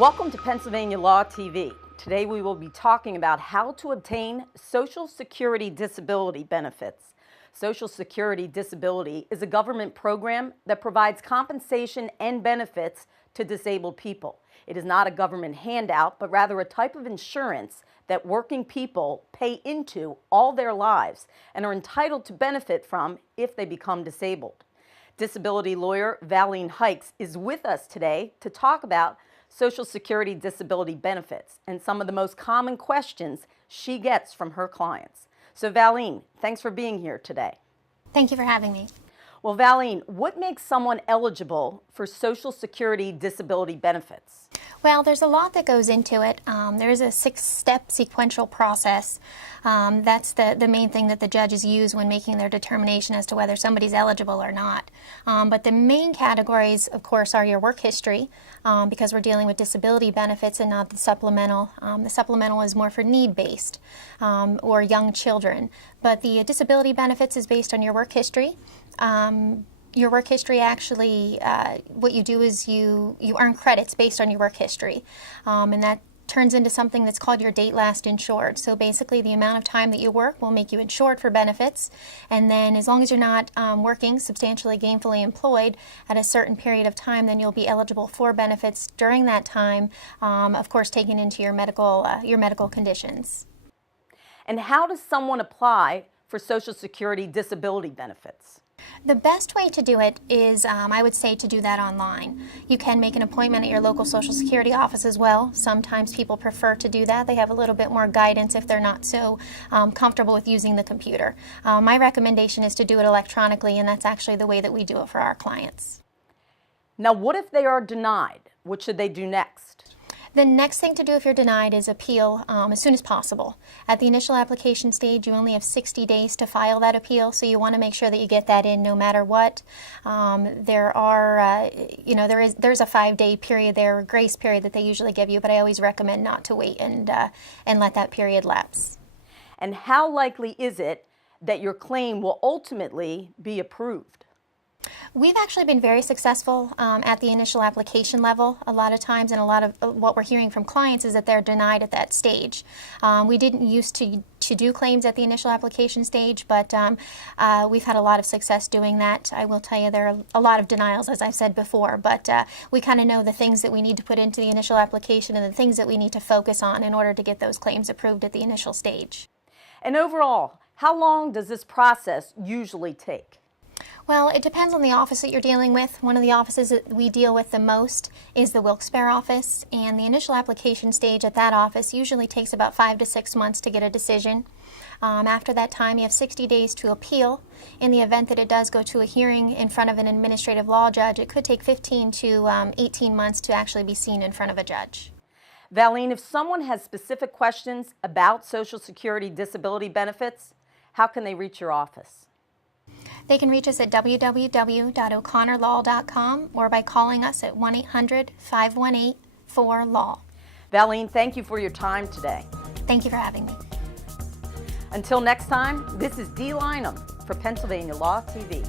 Welcome to Pennsylvania Law TV. Today we will be talking about how to obtain Social Security disability benefits. Social Security disability is a government program that provides compensation and benefits to disabled people. It is not a government handout, but rather a type of insurance that working people pay into all their lives and are entitled to benefit from if they become disabled. Disability lawyer Valine Hikes is with us today to talk about Social Security disability benefits and some of the most common questions she gets from her clients. So Valine, thanks for being here today. Thank you for having me. Well, Valine, what makes someone eligible for Social Security disability benefits? Well, there's a lot that goes into it. There is a 6-step sequential process. That's the main thing that the judges use when making their determination as to whether somebody's eligible or not. But the main categories, of course, are your work history, because we're dealing with disability benefits and not the supplemental. The supplemental is more for need-based or young children. But the disability benefits is based on your work history. Your work history actually, what you do is you earn credits based on your work history, and that turns into something that's called your date last insured. So basically the amount of time that you work will make you insured for benefits, and then as long as you're not working substantially gainfully employed at a certain period of time, then you'll be eligible for benefits during that time, of course taking into your medical conditions. And how does someone apply for Social Security disability benefits? The best way to do it is, I would say, to do that online. You can make an appointment at your local Social Security office as well. Sometimes people prefer to do that. They have a little bit more guidance if they're not so comfortable with using the computer. My recommendation is to do it electronically, and that's actually the way that we do it for our clients. Now, what if they are denied? What should they do next? The next thing to do if you're denied is appeal as soon as possible. At the initial application stage, you only have 60 days to file that appeal, so you want to make sure that you get that in no matter what. There's a 5-day period there, a grace period that they usually give you, but I always recommend not to wait and let that period lapse. And how likely is it that your claim will ultimately be approved? We've actually been very successful at the initial application level a lot of times, and a lot of what we're hearing from clients is that they're denied at that stage. We didn't used to do claims at the initial application stage, but we've had a lot of success doing that. I will tell you there are a lot of denials, as I've said before, but we kind of know the things that we need to put into the initial application and the things that we need to focus on in order to get those claims approved at the initial stage. And overall, how long does this process usually take? Well, it depends on the office that you're dealing with. One of the offices that we deal with the most is the Wilkes-Barre office, and the initial application stage at that office usually takes about 5 to 6 months to get a decision. After that time, you have 60 days to appeal. In the event that it does go to a hearing in front of an administrative law judge, it could take 15 to 18 months to actually be seen in front of a judge. Valine, if someone has specific questions about Social Security disability benefits, how can they reach your office? They can reach us at www.o'connorlaw.com or by calling us at 1-800-518-4LAW. Valine, thank you for your time today. Thank you for having me. Until next time, this is Dee Lynham for Pennsylvania Law TV.